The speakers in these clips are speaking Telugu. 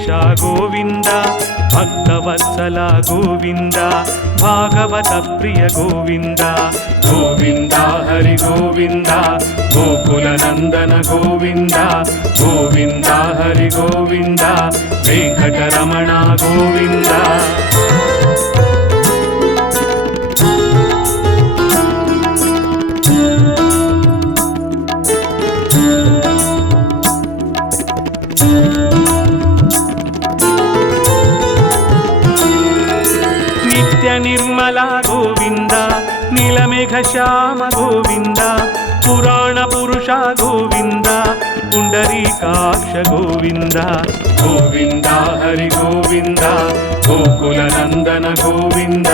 ವೆಂಕಟೇಶ ಗೋವಿಂದ, ಭಕ್ತವತ್ಸಲ ಗೋವಿಂದ, ಭಾಗವತ ಪ್ರಿಯ ಗೋವಿಂದ. ಗೋವಿಂದ ಹರಿ ಗೋವಿಂದ, ಗೋಕುಲ ನಂದನ ಗೋವಿಂದ. ಗೋವಿಂದ ಹರಿ ಗೋವಿಂದ, ವೆಂಕಟರಮಣ ಗೋವಿಂದ. ನಿತ್ಯ ನಿರ್ಮಲ ಗೋವಿಂದ, ನೀಲಮೇಘ ಶ್ಯಾಮ ಗೋವಿಂದ, ಪುರಾಣ ಪುರುಷ ಗೋವಿಂದ, ಪುಂಡರೀಕಾಕ್ಷ ಗೋವಿಂದ. ಗೋವಿಂದ ಹರಿ ಗೋವಿಂದ, ಗೋಕುಲ ನಂದನ ಗೋವಿಂದ.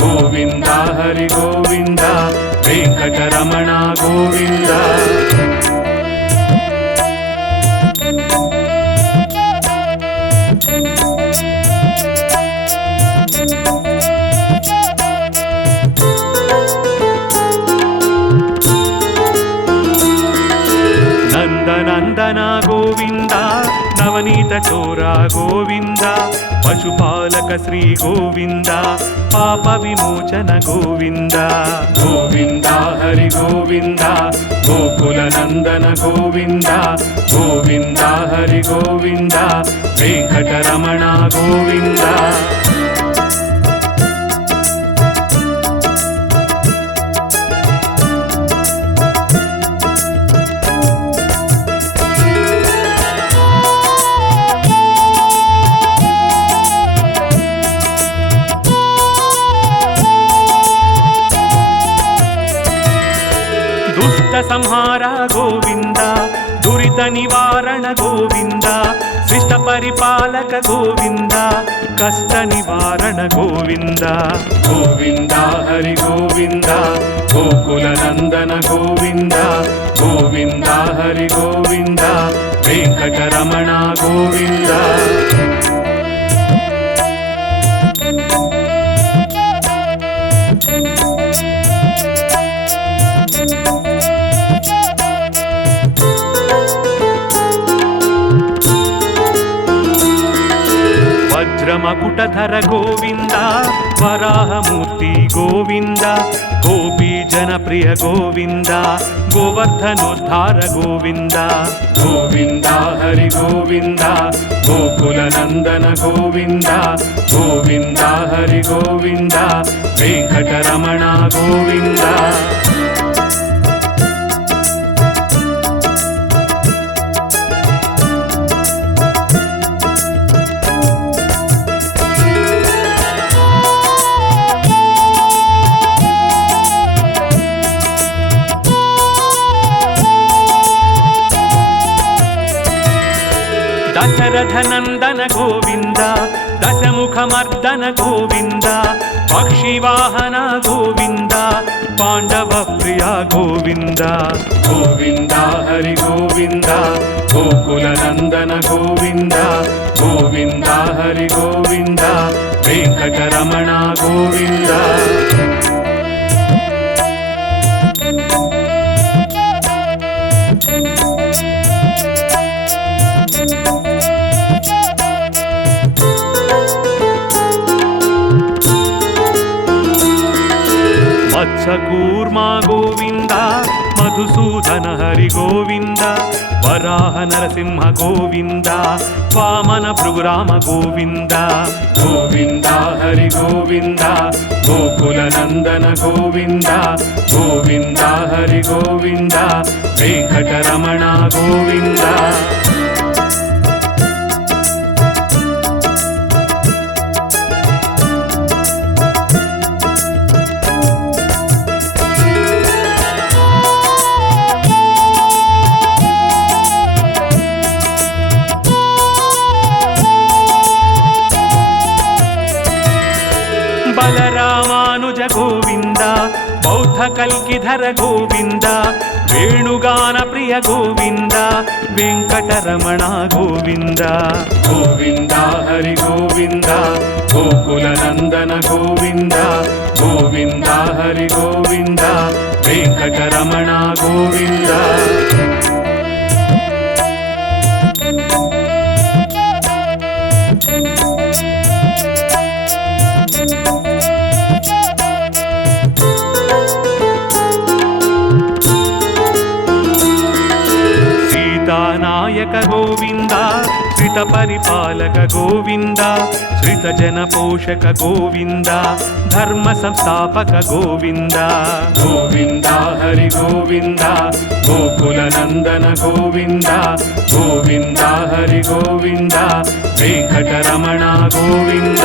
ಗೋವಿಂದ ಹರಿ ಗೋವಿಂದ, ವೆಂಕಟರಮಣ ಗೋವಿಂದ. ನಂದನ ಗೋವಿಂದ, ನವನೀತ ಚೋರ ಗೋವಿಂದ, ಪಶುಪಾಲಕ ಶ್ರೀ ಗೋವಿಂದ, ಪಾಪ ವಿಮೋಚನ ಗೋವಿಂದ. ಗೋವಿಂದ ಹರಿ ಗೋವಿಂದ, ಗೋಕುಲ ನಂದನ ಗೋವಿಂದ. ಗೋವಿಂದ ಹರಿ ಗೋವಿಂದ, ವೆಂಕಟರಮಣ ಗೋವಿಂದ. ಸಂಹಾರ ಗೋವಿಂದ, ದುರಿತ ನಿವಾರಣ ಗೋವಿಂದ, ಶಿಷ್ಟ ಪರಿಪಾಲಕ ಗೋವಿಂದ, ಕಷ್ಟ ನಿವಾರಣ ಗೋವಿಂದ. ಗೋವಿಂದ ಹರಿ ಗೋವಿಂದ, ಗೋಕುಲ ನಂದನ ಗೋವಿಂದ. ಗೋವಿಂದ ಹರಿ ಗೋವಿಂದ, ವೆಂಕಟರಮಣ ಗೋವಿಂದ. ವಜ್ರಮಕುಟಧರ ಗೋವಿಂದ, ವರಾಹಮೂರ್ತಿ ಗೋವಿಂದ, ಗೋಪಿ ಜನಪ್ರಿಯ ಗೋವಿಂದ, ಗೋವರ್ಧನೋದ್ಧಾರ ಗೋವಿಂದ. ಗೋವಿಂದ ಹರಿ ಗೋವಿಂದ, ಗೋಕುಲ ನಂದನ ಗೋವಿಂದ. ಗೋವಿಂದ ಹರಿ ಗೋವಿಂದ, ವೆಂಕಟರಮಣ ಗೋವಿಂದ. ದಶರಥನಂದನ ಗೋವಿಂದ, ದಶಮುಖಮರ್ದನ ಗೋವಿಂದ, ಪಕ್ಷಿವಾಹನ ಗೋವಿಂದ, ಪಾಂಡವ ಪ್ರಿಯ ಗೋವಿಂದ. ಗೋವಿಂದ ಹರಿ ಗೋವಿಂದ, ಗೋಕುಲ ನಂದನ ಗೋವಿಂದ. ಗೋವಿಂದ ಹರಿ ಗೋವಿಂದ, ವೆಂಕಟರಮಣ ಗೋವಿಂದ. ವತ್ಸಕೂರ್ಮ ಗೋವಿಂದ, ಮಧುಸೂದನ ಹರಿ ಗೋವಿಂದ, ವರಾಹ ನರಸಿಂಹ ಗೋವಿಂದ, ವಾಮನ ಭೃಗುರಾಮ ಗೋವಿಂದ. ಗೋವಿಂದ ಹರಿ ಗೋವಿಂದ, ಗೋಕುಲ ನಂದನ ಗೋವಿಂದ. ಗೋವಿಂದ ಹರಿ ಗೋವಿಂದ, ವೆಂಕಟರಮಣ ಗೋವಿಂದ. ಬಲರಾಮಾನುಜ ಗೋವಿಂದ, ಬೌದ್ಧ ಕಲ್ಕಿಧರ ಗೋವಿಂದ, ವೇಣುಗಾನ ಪ್ರಿಯ ಗೋವಿಂದ, ವೆಂಕಟರಮಣ ಗೋವಿಂದ. ಗೋವಿಂದ ಹರಿ ಗೋವಿಂದ, ಗೋಕುಲ ನಂದನ ಗೋವಿಂದ. ಗೋವಿಂದ ಹರಿ ಗೋವಿಂದ, ವೆಂಕಟರಮಣ ಗೋವಿಂದ. నాయక గోవింద శ్రిత పరిపాలక గోవింద శ్రిత జన పోషక గోవింద ధర్మ సంస్థాపక గోవింద గోవింద హరి గోవింద గోకుల నందన గోవింద గోవింద హరి గోవింద వెంకటరమణ గోవింద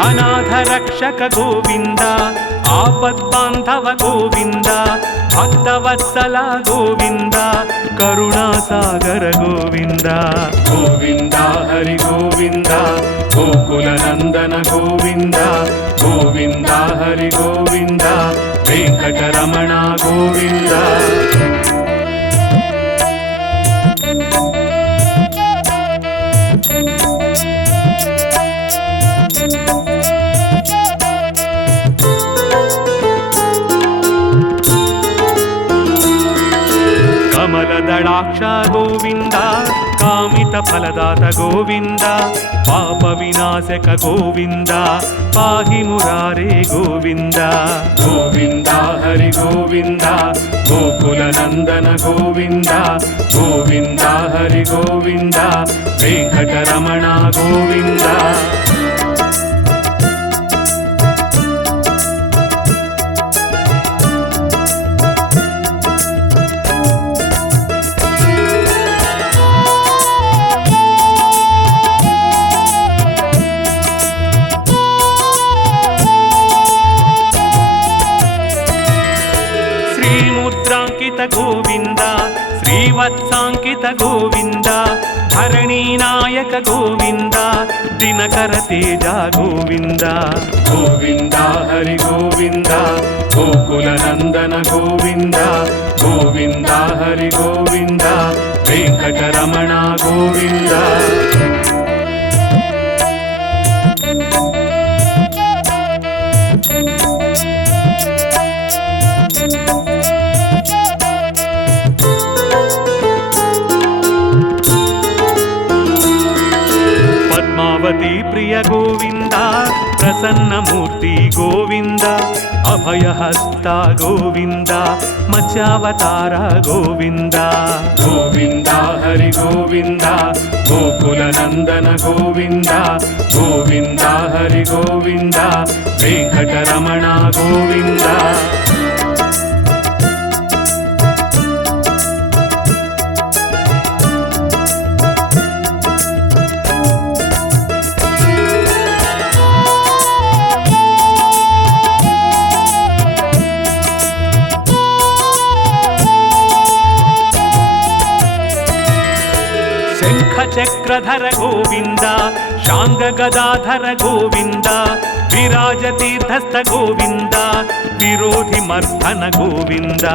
అనాథ రక్షక గోవింద ఆపద్బాంధవ గోవింద భక్తవత్సల గోవింద కరుణాసాగర గోవింద గోవింద హరి గోవింద గోకుల నందన గోవింద గోవింద హరి గోవింద వెంకటరమణ గోవింద కమలదళాక్ష గోవింద కామిత ఫలదాత గోవింద పాప వినాశక గోవింద పాహి మురారే గోవింద గోవింద హరి గోవింద గోకుల నందన గోవింద గోవింద హరి గోవింద వెంకటరమణ గోవింద శ్రీముద్రాంకిత గోవింద శ్రీవత్సాంకిత గోవింద ధరణీ నాయక గోవింద దినకర తేజ గోవింద గోవింద హరి గోవింద గోకుల నందన గోవింద గోవింద హరి గోవింద వెంకటరమణ గోవింద పద్మావతి ప్రియ గోవింద ప్రసన్నమూర్తి గోవింద అభయహస్త గోవింద మత్స్యావతార గోవింద గోవింద హరి గోవింద గోకుల నందన గోవింద గోవింద హరి గోవింద వెంకటరమణ గోవింద చక్రధర గోవింద శాంగ గదాధర గోవింద విరాజ తీర్థస్థ గోవింద విరోధి మర్ధన గోవింద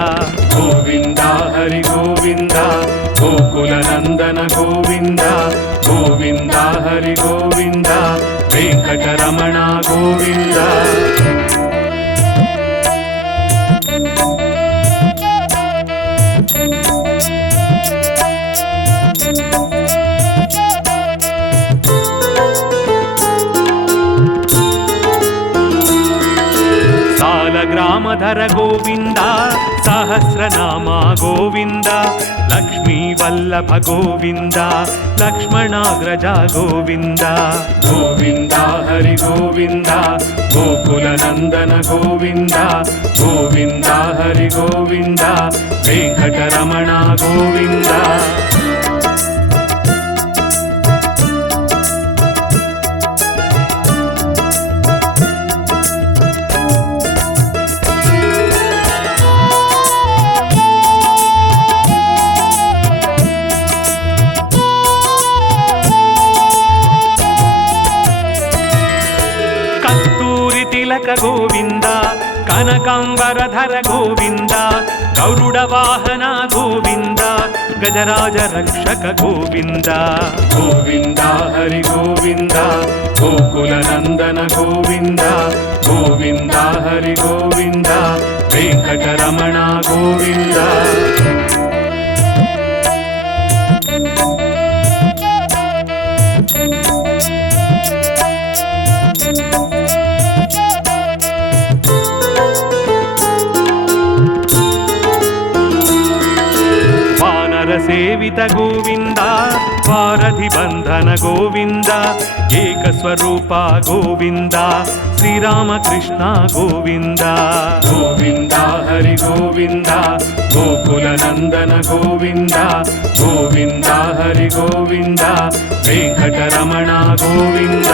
గోవింద హరి గోవింద గోకుల నందన గోవింద గోవింద హరి గోవింద వెంకటరమణ గోవింద గ్రామధర గోవింద సహస్రనామ గోవింద లక్ష్మీ వల్లభ గోవింద లక్ష్మణాగ్రజ గోవింద గోవింద హరి గోవింద గోకుల నందన గోవింద గోవింద హరి గోవింద వెంకటరమణ గోవింద తిలక గోవింద కనకాంబరధర గోవింద ಗರುಡ ವಾಹನ ಗೋವಿಂದ ಗಜರಾಜ ರಕ್ಷಕ ಗೋವಿಂದ ಗೋವಿಂದ ಹರಿ ಗೋವಿಂದ ಗೋಕುಲ ನಂದನ ಗೋವಿಂದ ಗೋವಿಂದ ಹರಿ ಗೋವಿಂದ ವೆಂಕಟರಮಣ ಗೋವಿಂದ ಸೇವಿತ ಗೋವಿಂದ ವಾರಧಿ ಬಂಧನ ಗೋವಿಂದ ಏಕಸ್ವರೂಪ ಗೋವಿಂದ ಶ್ರೀರಾಮಕೃಷ್ಣ ಗೋವಿಂದ ಗೋವಿಂದ ಹರಿ ಗೋವಿಂದ ಗೋಕುಲ ನಂದನ ಗೋವಿಂದ ಗೋವಿಂದ ಹರಿ ಗೋವಿಂದ ವೆಂಕಟರಮಣ ಗೋವಿಂದ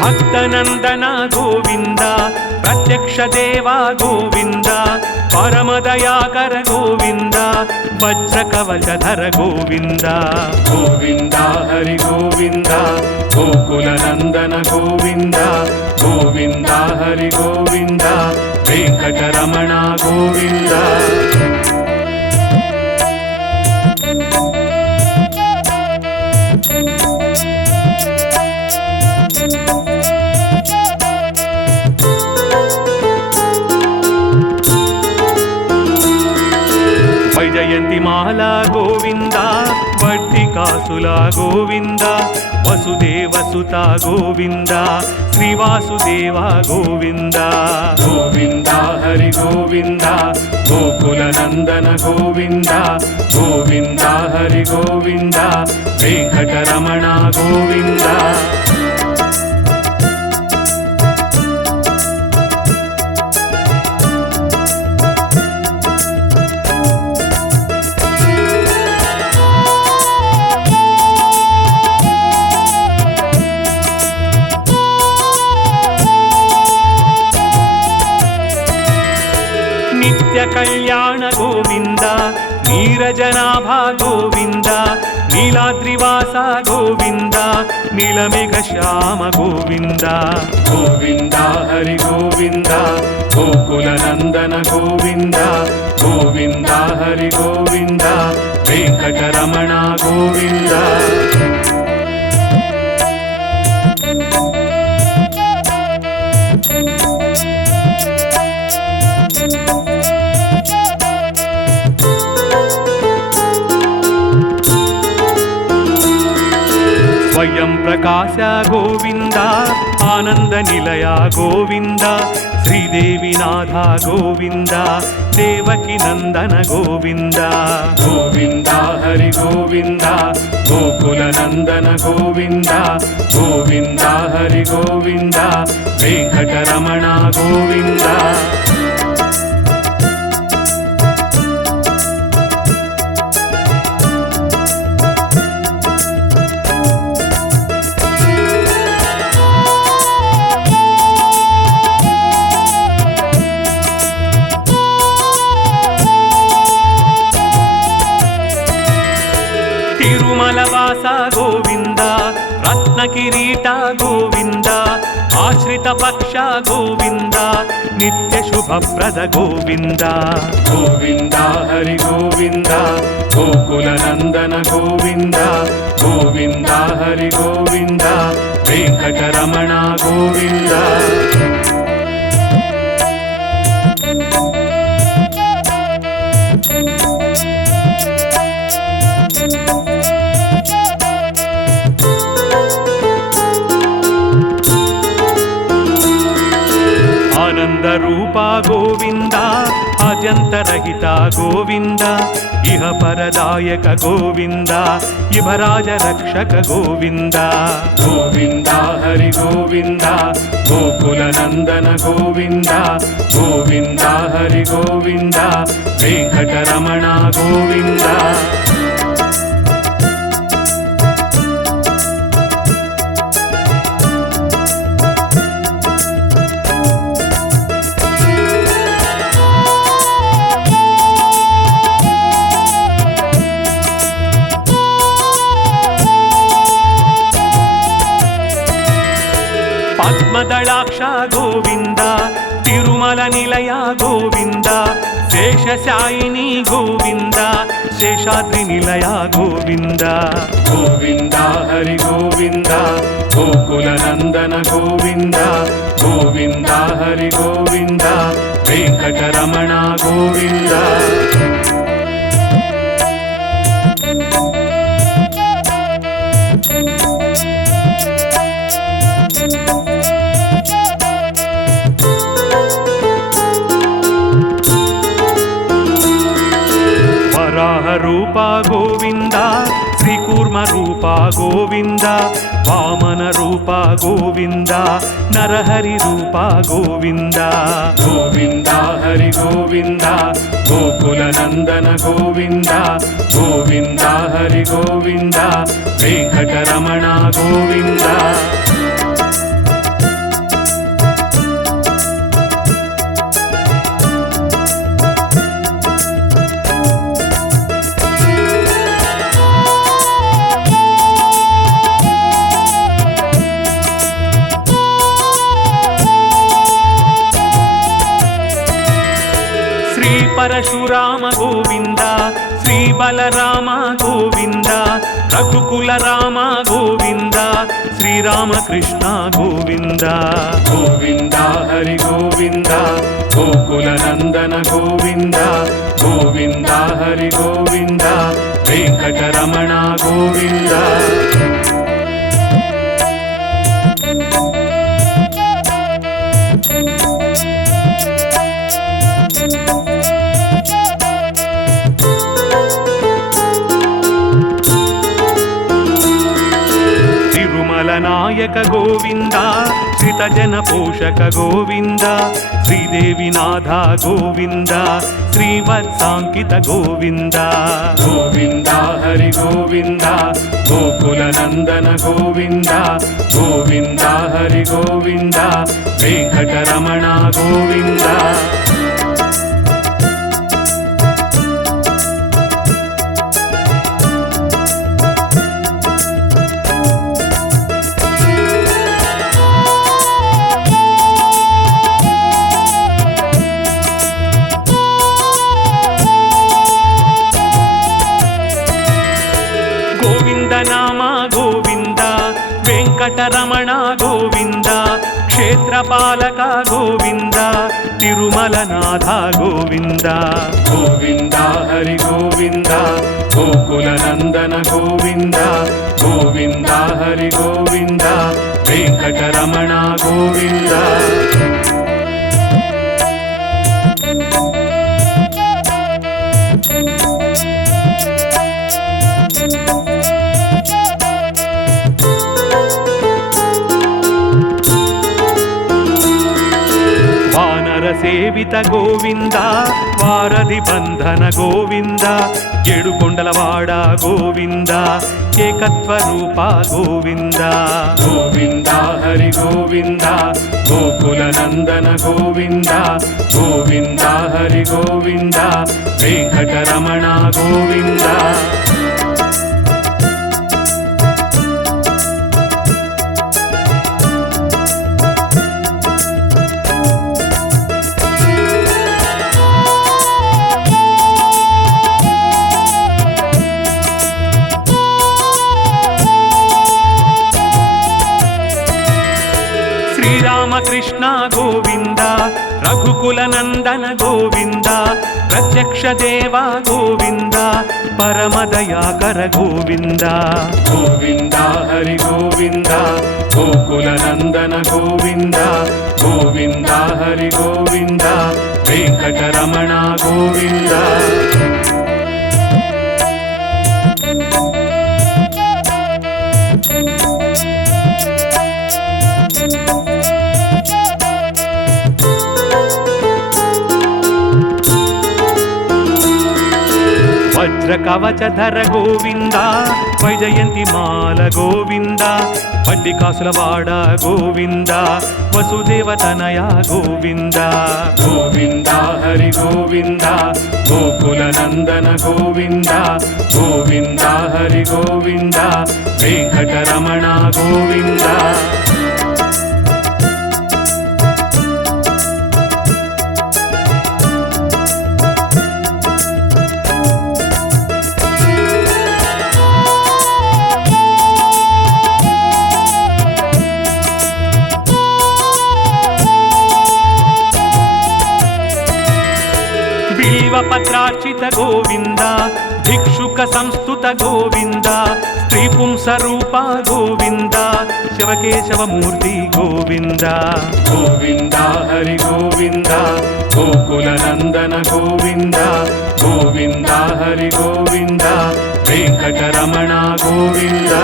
ಭಕ್ತನಂದನ ಗೋವಿಂದ ಪ್ರತ್ಯಕ್ಷ ದೇವ ಗೋವಿಂದ ಪರಮದಯಾಕರ ಗೋವಿಂದ ವಜ್ರ ಕವಚಧರ ಗೋವಿಂದ ಗೋವಿಂದ ಹರಿ ಗೋವಿಂದ ಗೋಕುಲ ನಂದನ ಗೋವಿಂದ ಗೋವಿಂದ ಹರಿ ಗೋವಿಂದ ವೆಂಕಟರಮಣ ಗೋವಿಂದ ವೈಜಯಂತಿ ಮಾಲಾ ಗೋವಿಂದ ವರ್ತಿಕಾಸುಲ ಗೋವಿಂದ ವಸುದೇವ ಸುತ ಗೋವಿಂದ ಶ್ರೀವಾಸುದೇವ ಗೋವಿಂದ ಗೋವಿಂದ ಹರಿ ಗೋವಿಂದ ಗೋಕುಲ ನಂದನ ಗೋವಿಂದ ಗೋವಿಂದ ಹರಿ ಗೋವಿಂದ ವೆಂಕಟರಮಣ ಗೋವಿಂದ ನಿತ್ಯ ಕಲ್ಯಾಣ ಗೋವಿಂದ ನೀರಜನಾಭ ಗೋವಿಂದ ನೀಲಾದ್ರಿವಾಸ ಗೋವಿಂದ ನೀಲಮೇಘ ಶ್ಯಾಮ ಗೋವಿಂದ ಗೋವಿಂದ ಹರಿ ಗೋವಿಂದ ಗೋಕುಲ ನಂದನ ಗೋವಿಂದ ಗೋವಿಂದ ಹರಿ ಗೋವಿಂದ ವೆಂಕಟರಮಣ ಗೋವಿಂದ ಸ್ವಯಂ ಪ್ರಕಾಶ ಗೋವಿಂದ ಆನಂದ ನಿಲಯ ಗೋವಿಂದ ಶ್ರೀದೇವಿನಾಥ ಗೋವಿಂದ ದೇವಕಿ ನಂದನ ಗೋವಿಂದ ಗೋವಿಂದ ಹರಿ ಗೋವಿಂದ ಗೋಕುಲ ನಂದನ ಗೋವಿಂದ ಗೋವಿಂದ ಹರಿ ಗೋವಿಂದ ವೆಂಕಟರಮಣ ಗೋವಿಂದ ತಿರುಮಲವಾಸ ಗೋವಿಂದ ರತ್ನ ಕಿರೀಟ ಗೋವಿಂದ ಆಶ್ರಿತ ಪಕ್ಷ ಗೋವಿಂದ ನಿತ್ಯ ಶುಭಪ್ರದ ಗೋವಿಂದ ಗೋವಿಂದ ಹರಿ ಗೋವಿಂದ ಗೋಕುಲ ನಂದನ ಗೋವಿಂದ ಗೋವಿಂದ ಹರಿ ಗೋವಿಂದ ವೆಂಕಟರಮಣ ಗೋವಿಂದ ಆನಂದ ರೂಪ ಗೋವಿಂದ ಆದ್ಯಂತರಹಿತ ಗೋವಿಂದ ಇಹ ಪರದಾಯಕ ಗೋವಿಂದ ಇಭರಾಜ ರಕ್ಷಕ ಗೋವಿಂದ ಗೋವಿಂದ ಹರಿ ಗೋವಿಂದ ಗೋಕುಲ ನಂದನ ಗೋವಿಂದ ಗೋವಿಂದ ಹರಿ ಗೋವಿಂದ ವೆಂಕಟರಮಣ ಗೋವಿಂದ నిలయ గోవింద శేషశాయిని గోవింద శేషాద్రి నిలయ గోవింద గోవింద హరి గోవింద గోకుల నందన గోవింద గోవింద హరి గోవింద వెంకటరమణ గోవింద రూప గోవింద శ్రీకూర్మ రూప గోవింద వామన రూప గోవింద నరహరి రూప గోవింద గోవింద హరి గోవింద గోకుల నందన గోవింద గోవింద హరి గోవింద వెంకటరమణ గోవింద పరశురామ గోవింద శ్రీ బలరామ గోవింద రఘుకుల రామ గోవింద శ్రీరామకృష్ణ గోవింద గోవింద హరి గోవింద గోకుల నందన గోవింద గోవింద హరి గోవింద వెంకటరమణ గోవింద నాయక గోవింద శ్రితజన పోషక గోవింద శ్రీదేవినాథ గోవింద శ్రీవత్సాంకిత గోవింద గోవింద హరి గోవింద గోకుల నందన గోవింద గోవింద హరి గోవింద వెంకటరమణ గోవింద నామ గోవింద వెంకటరమణ గోవింద క్షేత్రపాలక గోవింద తిరుమలనాథ గోవింద గోవింద హరి గోవింద గోకుల నందన గోవింద గోవింద హరి గోవింద వెంకటరమణ గోవింద సేవిత గోవింద వారధి బంధన గోవింద ఏడుకొండలవాడ గోవింద ఏకత్వ రూప గోవింద గోవింద హరి గోవింద గోకుల నందన గోవింద గోవింద హరి గోవింద వెంకటరమణ గోవింద శ్రీరామకృష్ణ గోవింద రఘుకుల నందన గోవింద ప్రత్యక్ష దేవ గోవింద పరమదయాకర గోవింద గోవింద హరి గోవింద గోకుల నందన గోవింద గోవింద హరి గోవింద వెంకటరమణ గోవింద వజ్ర కవచధర గోవింద వైజయంతి మాల గోవింద పడ్డికాసులవాడ గోవింద వసుదేవ తనయ గోవింద గోవింద హరి గోవింద గోకుల నందన గోవింద గోవింద హరి గోవింద వెంకటరమణ గోవింద బిల్వపత్రార్చిత గోవింద భిక్షుక సంస్థుత గోవింద స్త్రీ పుంసరూప గోవింద శివకేశవమూర్తి గోవింద గోవింద హరి గోవింద గోకుల నందన గోవింద గోవింద హరి గోవింద వెంకటరమణ గోవింద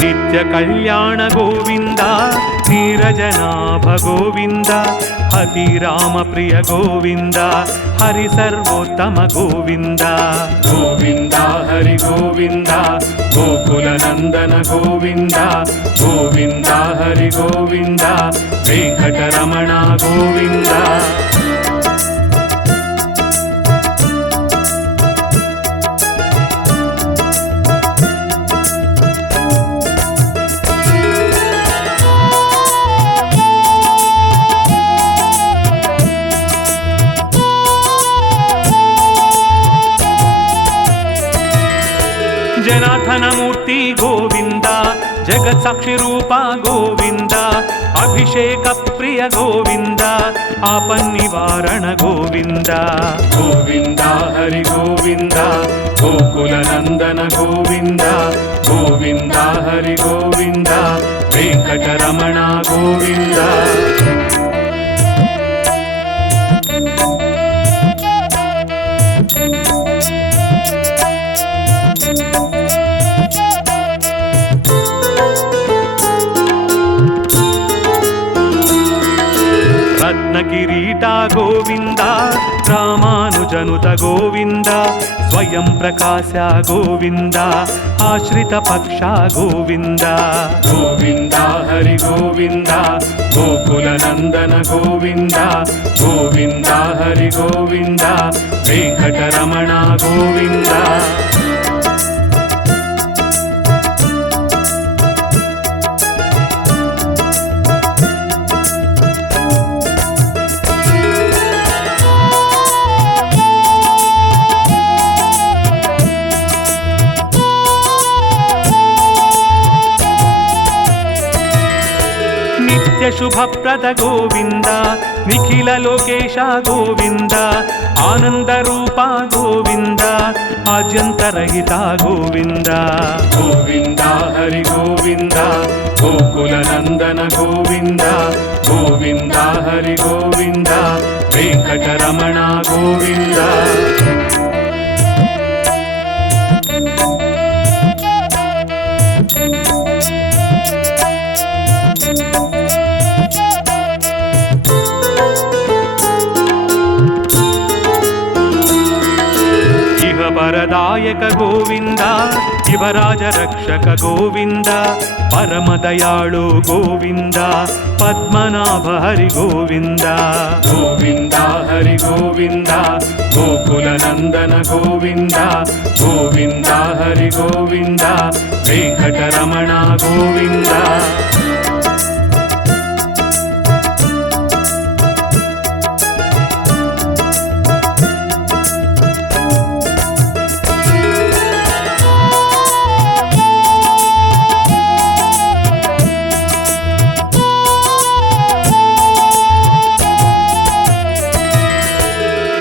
నిత్య కళ్యాణ గోవింద నీరజనాభ గోవింద హరి రామ ప్రియ గోవింద హరి సర్వోత్తమ గోవింద గోవింద హరి గోవింద గోకుల నందన గోవింద గోవింద హరి గోవింద వెంకటరమణ గోవింద జనార్దనమూర్తి గోవింద జగత్సాక్షి రూప గోవింద అభిషేక ప్రియ గోవింద ఆపన్నివారణ గోవింద గోవింద హరి గోవింద గోకుల నందన గోవింద గోవింద హరి గోవింద వెంకటరమణ గోవింద రత్నకిరీట గోవింద రామానుజనుత గోవింద స్వయం ప్రకాశ గోవింద ఆశ్రిత పక్ష గోవింద గోవింద హరి గోవింద గోకుల నందన గోవింద గోవింద హరి గోవింద వెంకటరమణ గోవింద శుభప్రద గోవింద నిఖిల లోకేశ గోవింద ఆనంద రూప గోవింద ఆద్యంతరహిత గోవింద గోవింద హరి గోవింద గోకుల నందన గోవింద గోవింద హరి గోవింద వెంకటరమణ గోవింద వరదాయక గోవింద శివరాజ రక్షక గోవింద పరమదయాళు గోవింద పద్మనాభ హరి గోవింద గోవింద హరి గోవింద గోకుల నందన గోవింద గోవింద హరి గోవింద వెంకటరమణ గోవింద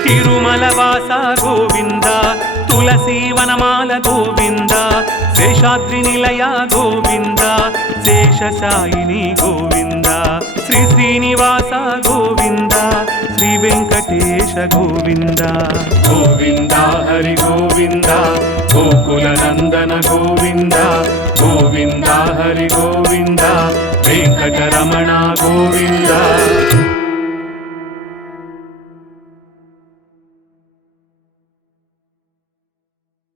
తిరుమలవాస గోవింద తులసీ వనమాల గోవింద శేషాద్రి నిలయ గోవింద శేషశాయిని గోవింద శ్రీ శ్రీనివాస గోవింద శ్రీ వెంకటేశ గోవింద గోవింద హరి గోవింద గోకుల నందన గోవింద గోవింద హరి గోవింద వెంకటరమణ గోవింద